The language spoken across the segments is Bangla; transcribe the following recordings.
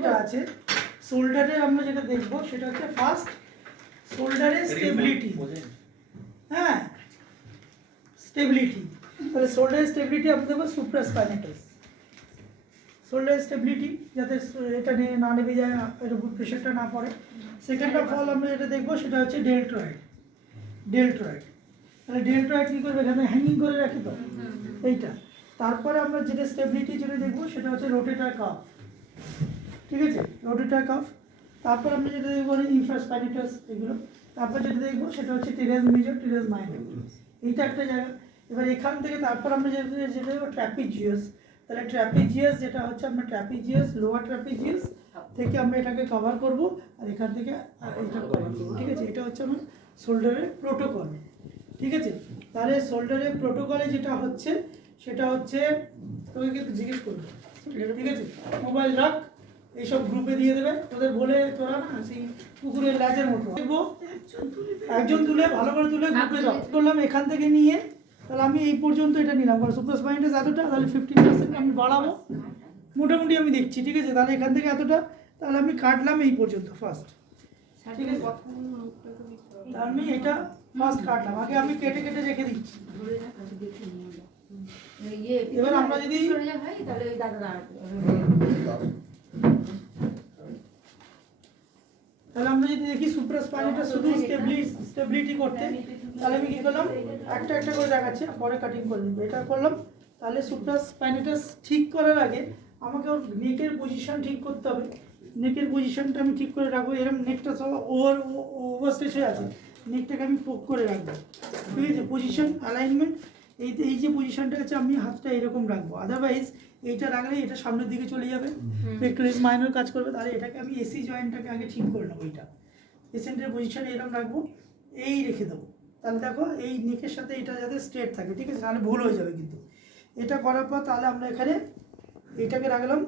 যেটা আছে। শোল্ডারে আমরা যেটা দেখব সেটা হচ্ছে ফার্স্ট শোল্ডারের স্টেবিলিটি হ্যাঁ স্টেবিলিটি তাহলে শোল্ডারের স্টেবিলিটি আমরা দেবো সুপ্রাস্পাইনেটাস শোল্ডারের স্টেবিলিটি যাতে এটা নিয়ে না নেমে যায় এর উপর প্রেশারটা না পড়ে। সেকেন্ড অফ অল আমরা যেটা দেখব সেটা হচ্ছে ডেলট্রয়েড ডেলট্রয়েড তাহলে ডেলট্রয়েড কী করবে? এখানে হ্যাঙ্গিং করে রাখি তো? এইটা। তারপরে আমরা যেটা স্টেবিলিটি যেটা দেখব সেটা হচ্ছে রোটেটার কাপ ঠিক আছে? রোটেটার কাপ তারপর আমরা যেটা দেখব ইনফ্রাস্পাইনিটাস এগুলো। তারপর যেটা দেখব সেটা হচ্ছে টেরেস মেজর টেরেস মাইনর এইটা একটা জায়গা। এবার এখান থেকে তারপর আমরা যেটা যেটা দেখব ট্র্যাপিজিয়াস তাহলে ট্র্যাপিজিয়াস যেটা হচ্ছে আমরা ট্র্যাপিজিয়াস লোয়ার ট্র্যাপিজিয়াস থেকে আমরা এটাকে কভার করব আর এখান থেকে এটা কভার করব। ঠিক আছে? এটা হচ্ছে আমার শোল্ডারের প্রোটোকল ঠিক আছে? তাহলে শোল্ডারের প্রোটোকলে যেটা হচ্ছে, সেটা হচ্ছে, তোকে কিন্তু জিজ্ঞেস করব? ঠিক আছে? মোবাইল রাখ। এইসব গ্রুপে দিয়ে দেবে। তোদের বলে তোরা না সেই কুকুরের ল্যাচের মতো। দেখব। একজন তুলে ভালো করে তুলে গ্রুপে দাও। করলাম এখান থেকে নিয়ে তাহলে আমি এই পর্যন্ত এটা নিলাম। কারণ সুপার স্পাইনটাস এতটা তাহলে ফিফটিন পার্সেন্ট আমি বাড়াবো। মোটামুটি আমি দেখছি ঠিক আছে? তাহলে এখান থেকে এতটা তাহলে আমি কাটলাম এই পর্যন্ত ফার্স্ট ঠিক আছে? আমি এটা ফার্স্ট কাটলাম। আগে আমি কেটে কেটে রেখে দিচ্ছি। এবার আমরা যদি- তাহলে ওই দাদা। তাহলে আমরা যদি দেখি সুপ্রাস সুপ্রাস্পাইনাটা শুধু স্টেবিলিটি করতে, তাহলে আমি কী করলাম? একটা একটা করে দেখাচ্ছি, পরে কাটিং করে দেবো এটা করলাম, তাহলে সুপ্রাস সুপ্রাস্পাইনাটাস ঠিক করার আগে আমাকে ওর নেকের পজিশন ঠিক করতে হবে। নেকের পজিশনটা আমি ঠিক করে রাখব এরকম নেকটা সব ওভার ওভার স্টেজ হয়ে আছে। নেকটাকে আমি পোক করে রাখব। ঠিক আছে? পজিশন অ্যালাইনমেন্ট এই এই যে পজিশনটা আছে আমি হাতটা এরকম রাখব। আদারওয়াইজ এইটা রাখলে এটা সামনের দিকে চলে যাবে। পেক্টোরিস মাইনর কাজ করবে। তাহলে এটাকে আমি এসি জয়েন্টটাকে আগে ঠিক করে নেব এইটা। পেশেন্টের পজিশনে এরকম রাখব। এই রেখে দেবো। তাহলে দেখো এই নেকের সাথে এটা যাতে স্ট্রেট থাকে ঠিক আছে? তাহলে ভুল হয়ে যাবে কিন্তু। এটা করার পর তাহলে আমরা এখানে এইটাকে রাখলাম।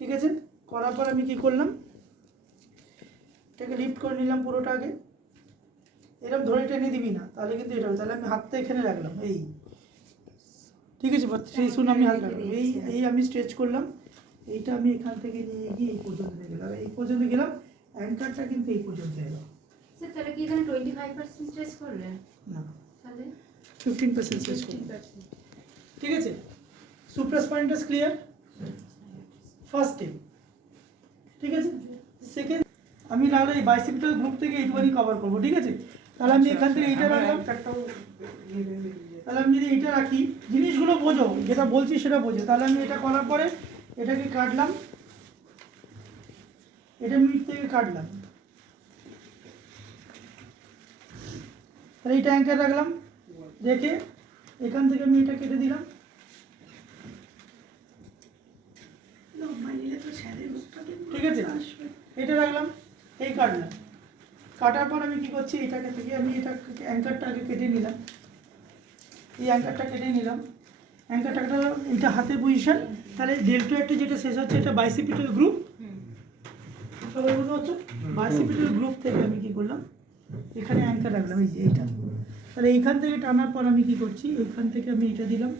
ঠিক আছে? করার পর আমি কি করলাম? এটাকে লিফট করে নিলাম পুরোটা আগে। এরকম ধরে টেনে দিবি না তাহলে কিন্তু এটা তাহলে আমি হাতটা এখানে রাখলাম এই। ঠিক আছে সেই শুন আমি হাত রাখলাম। এই এই আমি স্ট্রেচ করলাম। এইটা আমি এখান থেকে নিয়ে গিয়ে এই পর্যন্ত নিয়ে গেলাম। এই পর্যন্ত গেলাম অ্যাঙ্কারটা কিন্তু এই পর্যন্ত এলো স্যার তাহলে কি এখানে টোয়েন্টি ফাইভ পার্সেন্ট স্ট্রেস করলেন না। তাহলে? ফিফটিন পার্সেন্ট স্ট্রেচ করলাম ঠিক আছে? সুপ্রাস্পাইন্টাস ক্লিয়ার ফার্স্ট স্টেপ ঠিক আছে? সেকেন্ড আমি নাহলে এই বাইসেপ্টাল গ্রুপ থেকে এইটুখানি কভার করব ঠিক আছে? তাহলে আমি এখান থেকে এইটা রাখলাম। তাহলে আমি যদি এইটা রাখি জিনিসগুলো বোঝো যেটা বলছি সেটা বোঝো। তাহলে আমি এটা করার পরে এটাকে কাটলাম। এটা মিট থেকে কাটলাম। তাহলে এইটা অ্যাঙ্কার রাখলাম। রেখে এখান থেকে আমি এটা কেটে দিলাম। ঠিক আছে। এটা রাখলাম। এই কাটলাম। কাটার পর আমি কি করছি, এটাকে থেকে আমি এটা অ্যাঙ্কারটা আগে কেটে নিলাম। এই অ্যাঙ্কারটা কেটে নিলাম। অ্যাঙ্কারটা এটা হাতে পজিশন তাহলে ডেল্টোয়েটটা যেটা শেষ হচ্ছে, এটা বাইসিপিটাল গ্রুপ বাইসিপিটাল গ্রুপ থেকে আমি কি করলাম, এখানে অ্যাঙ্কার রাখলাম, এই যে এইটা। তাহলে এইখান থেকে টানার পর আমি কি করছি, এইখান থেকে আমি এটা দিলাম।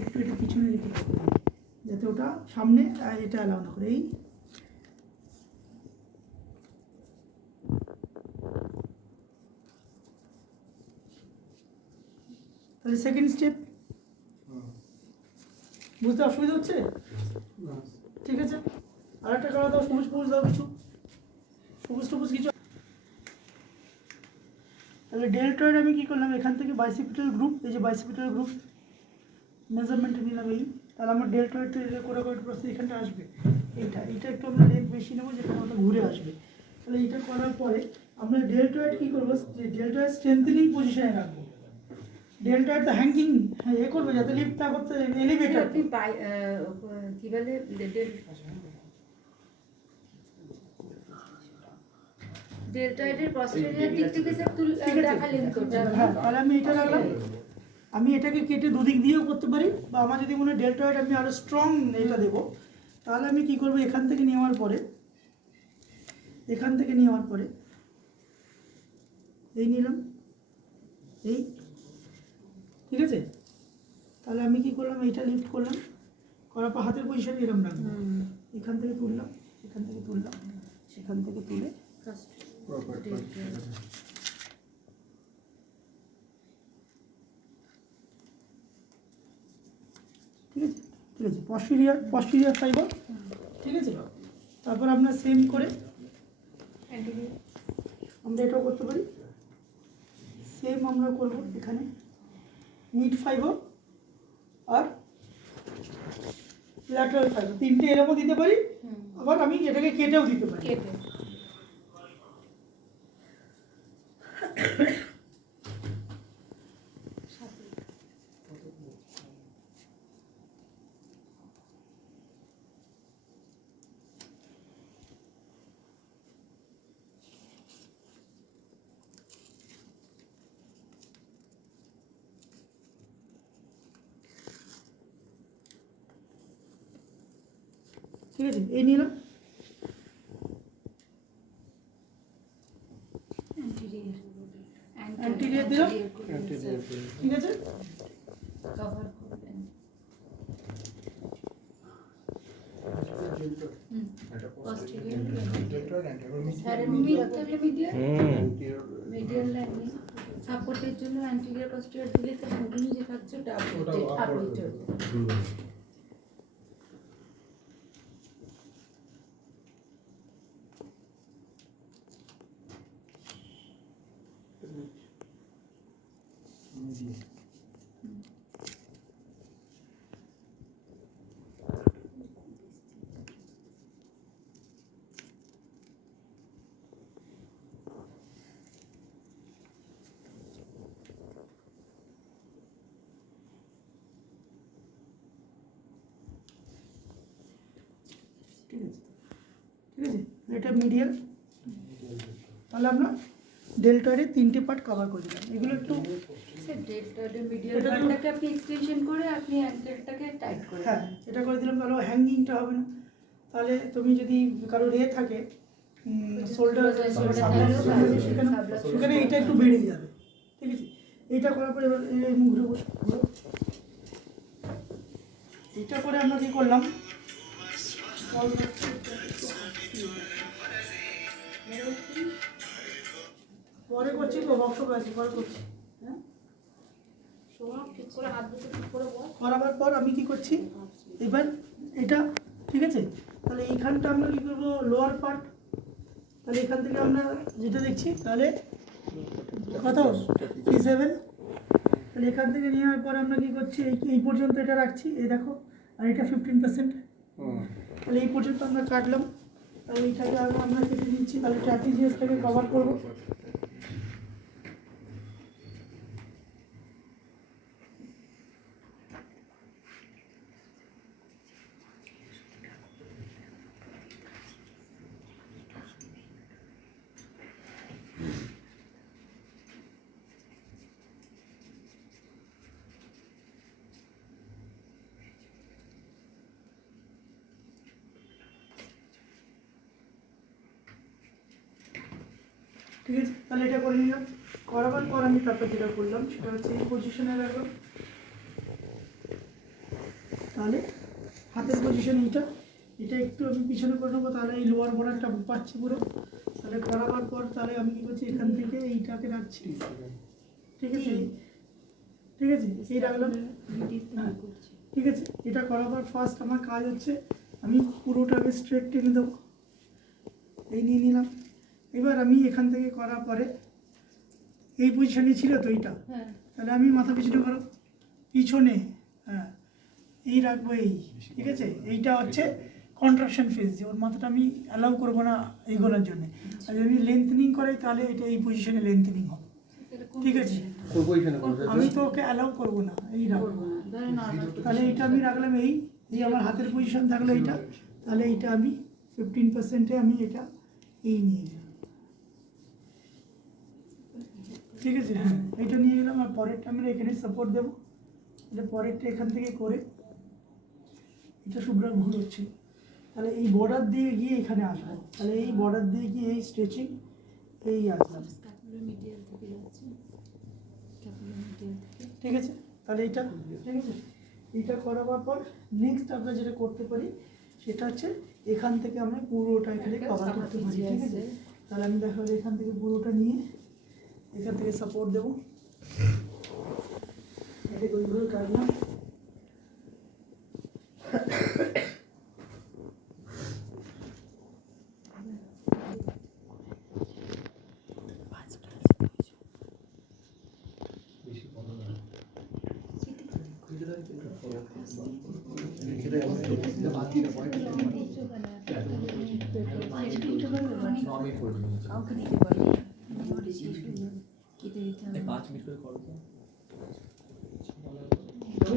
একটু এটা পিছনে রেখে যাতে ওটা সামনে এটা অ্যালাউ না করে। এই সেকেন্ড স্টেপ বুঝতে অসুবিধা হচ্ছে? ঠিক আছে। আর একটা কারণ দাও, সবুজ সবুজ দাও কিছু। সবুজ সবুজ কিছু। তাহলে ডেল্টয়েড আমি কী করলাম? এখান থেকে বাইসিপিটাল গ্রুপ এই যে বাইসিপিটাল গ্রুপ মেজারমেন্ট নিলাম এই। তাহলে আমার ডেল্টয়েড করে করে প্রস্তুত এখানটা আসবে। এইটা এইটা একটু আমরা লেন্থ বেশি নেব, যেটা ওটা ঘুরে আসবে। তাহলে এইটা করার পরে আমরা ডেল্টয়েড কী করব? যে ডেল্টয়েড স্ট্রেন্থেনিং পজিশনে রাখব। ডেল্টয়েড তো হ্যাঙ্গিং হ্যাঁ এ করবে যাতে লিফট না করতে এলিভেটার আপনি কি বলে ডেল্টয়েডের পস্টেরিয়র দিক থেকে স্যার তুল দেখালেন তো হ্যাঁ তাহলে আমি এটা রাখলাম। আমি এটাকে কেটে দুদিক দিয়েও করতে পারি বা আমার যদি মনে হয় ডেল্টয়েড আমি আরও স্ট্রং এটা দেবো তাহলে আমি কি করব এখান থেকে নেওয়ার পরে এখান থেকে নেওয়ার পরে এই নিলাম এই তাহলে আমি কি করলাম? এইটা লিফট করলাম। করার পর হাতের পজিশন এরকম রাখলাম এখান থেকে তুললাম এখান থেকে তুললাম সেখান থেকে তুলে. ঠিক আছে? ঠিক আছে। পস্টিরিয়ার পস্টিরিয়ার ফাইবার ঠিক আছে? তারপর আমরা সেম করে আমরা এটাও করতে পারি। সেম আমরা করব এখানে। মিড ফাইবার আর ল্যাটারাল ফাইবার তিনটে এরকমও দিতে পারি আবার আমি এটাকে কেটেও দিতে পারি। কেটে। ঠিক আছে এই নিলাম অ্যান্টিরিয়র দিলাম? ঠিক আছে? সাপোর্টের জন্য অ্যান্টিরিয়র পস্টিরিয়র দিলে তো যে খাচ্ছ ওটা আপডেটেড আপডেটেড ঠিক আছে ঠিক আছে এটা মিডিয়াল। তাহলে আমরা ডেল্টয়েডের তিনটে পার্ট কভার করে দিলাম। এগুলো একটু এটা আপনি এক্সটেনশন করে আপনি অ্যাঙ্কেলটাকে টাইট করে হ্যাঁ এটা করে দিলাম তাহলে হ্যাঙ্গিংটা হবে না। তাহলে তুমি যদি কারও রে থাকে শোল্ডার সেখানে সাবলাস- একটু বেড়ে যাবে। ঠিক আছে? এইটা করার পরে এবার বসে এইটা করে আমরা কি করলাম? পরে করছি তো বক্স আছে পরে করছি। হ্যাঁ? করাবার পর আমি কি করছি? এবার এটা ঠিক আছে? তাহলে এইখানটা আমরা কি করব? লোয়ার পার্ট তাহলে এখান থেকে আমরা যেটা দেখছি তাহলে কত? থ্রি সেভেন তাহলে এখান থেকে নেওয়ার পর আমরা কি করছি? এই এই পর্যন্ত এটা রাখছি। এই দেখো আর এটা ফিফটিন পার্সেন্ট তাহলে এই পর্যন্ত আমরা কাটলাম। তাহলে এইটাকে আমি আমরা কেটে দিচ্ছি তাহলে ট্র্যাপিজিয়াসটাকে কভার করব। ঠিক আছে? তাহলে এটা করে নিলাম। করাবার পর আমি তারপর যেটা করলাম, সেটা হচ্ছে এই পজিশনে রাখলাম তাহলে হাতের পজিশন এইটা। এটা একটু আমি পিছনে করে নেব, তাহলে এই লোয়ার বর্ডারটা পাচ্ছি পুরো। তাহলে করাবার পর তাহলে আমি কী করছি, এখান থেকে এইটাকে রাখছি। ঠিক আছে? ঠিক আছে? এই রাখলাম। হ্যাঁ। ঠিক আছে? এটা করাবার ফার্স্ট আমার কাজ হচ্ছে, আমি পুরোটাকে স্ট্রেট টেনে দেবো। এই নিয়ে নিলাম। এবার আমি এখান থেকে করার পরে এই পজিশনে ছিল তো এইটা। হ্যাঁ। তাহলে আমি মাথা পিছনে করো। পিছনে হ্যাঁ এই রাখব এই ঠিক আছে? এইটা হচ্ছে কন্ট্রাকশন ফেজ যে ওর মাথাটা আমি অ্যালাউ করব না এগোনোর জন্য। আর যদি আমি লেন্থনিং করে তাহলে এটা এই পজিশনে লেন্থনিং হবে। ঠিক আছে? আমি তো ওকে অ্যালাউ করব না এই রাখব। না। তাহলে এইটা আমি রাখলাম এই এই আমার হাতের পজিশন থাকল এইটা। তাহলে এইটা আমি ফিফটিন পার্সেন্টে আমি এটা এই নিয়ে গেলাম ঠিক আছে হ্যাঁ এইটা নিয়ে গেলাম আর পরেরটা আমরা এখানে সাপোর্ট দেবো। এটা পরেরটা এখান থেকে করে এটা শুভ্র ভুল হচ্ছে। তাহলে এই বর্ডার দিয়ে গিয়ে এখানে আসব। তাহলে এই বর্ডার দিয়ে গিয়ে এই স্ট্রেচিং এই আসলাম ঠিক আছে? তাহলে এইটা, ঠিক আছে? এটা করাবার পর নেক্সট আমরা যেটা করতে পারি সেটা হচ্ছে এখান থেকে আমরা পুরোটা এখানে কভার করতে পারি। ঠিক আছে? তাহলে আমি দেখা এখান থেকে পুরোটা নিয়ে এখান থেকে সাপোর্ট দেবো। এটাকে ওইভাবে কাটলাম আমাদের শেষ হয়ে যাবে কেটে দিতে হবে পাঁচ মিনিট করে করো। তো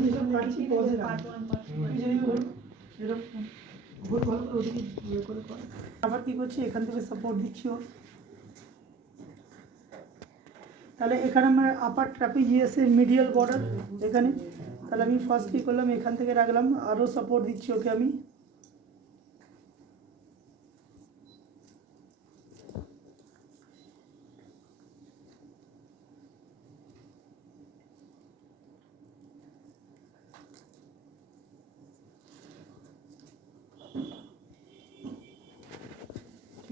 ইয়ে। আবার কি করছি এখান থেকে সাপোর্ট দিচ্ছি ওর। তাহলে এখানে আমার আপার ট্রাপিজিয়াসের মিডিয়াল বর্ডার এখানে। তাহলে আমি ফার্স্ট কী করলাম এখান থেকে রাখলাম আরও সাপোর্ট দিচ্ছি ওকে আমি।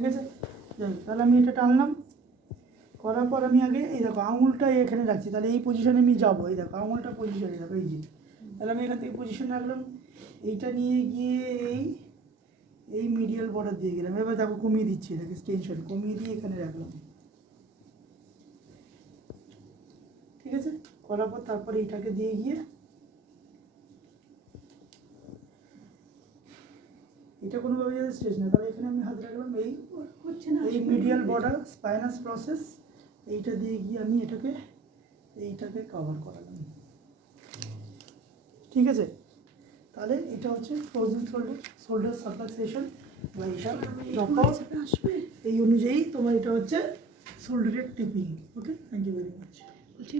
ঠিক আছে? যাই, তাহলে আমি এটা টানলাম। করার পর আমি আগে, এই দেখো, আঙুলটা এখানে রাখছি। তাহলে এই পজিশনে আমি যাব। এই দেখো, আঙুলটা পজিশনে দেখো, এই যে। তাহলে আমি এখান থেকে পজিশন রাখলাম। এইটা নিয়ে গিয়ে এই এই মিডিয়াল বর্ডার দিয়ে গেলাম। এবার দেখো, কমিয়ে দিচ্ছি এটাকে টেনশন কমিয়ে দিয়ে এখানে রাখলাম। ঠিক আছে? করার পর তারপরে এইটাকে দিয়ে গিয়ে এটা কোনোভাবে যাতে স্ট্রেচ না তাহলে এখানে আমি হাত রাখলাম। এই হচ্ছে না। এই মিডিয়াল বর্ডার স্পাইনাস প্রসেস এইটা দিয়ে গিয়ে আমি এটাকে এইটাকে কভার করালাম। ঠিক আছে? তাহলে এটা হচ্ছে ফ্রোজেন শোল্ডার শোল্ডার সাবলাক্সেশন বা এটা ড্রপ এই অনুযায়ী তোমার এটা হচ্ছে শোল্ডারের tipping okay thank you very much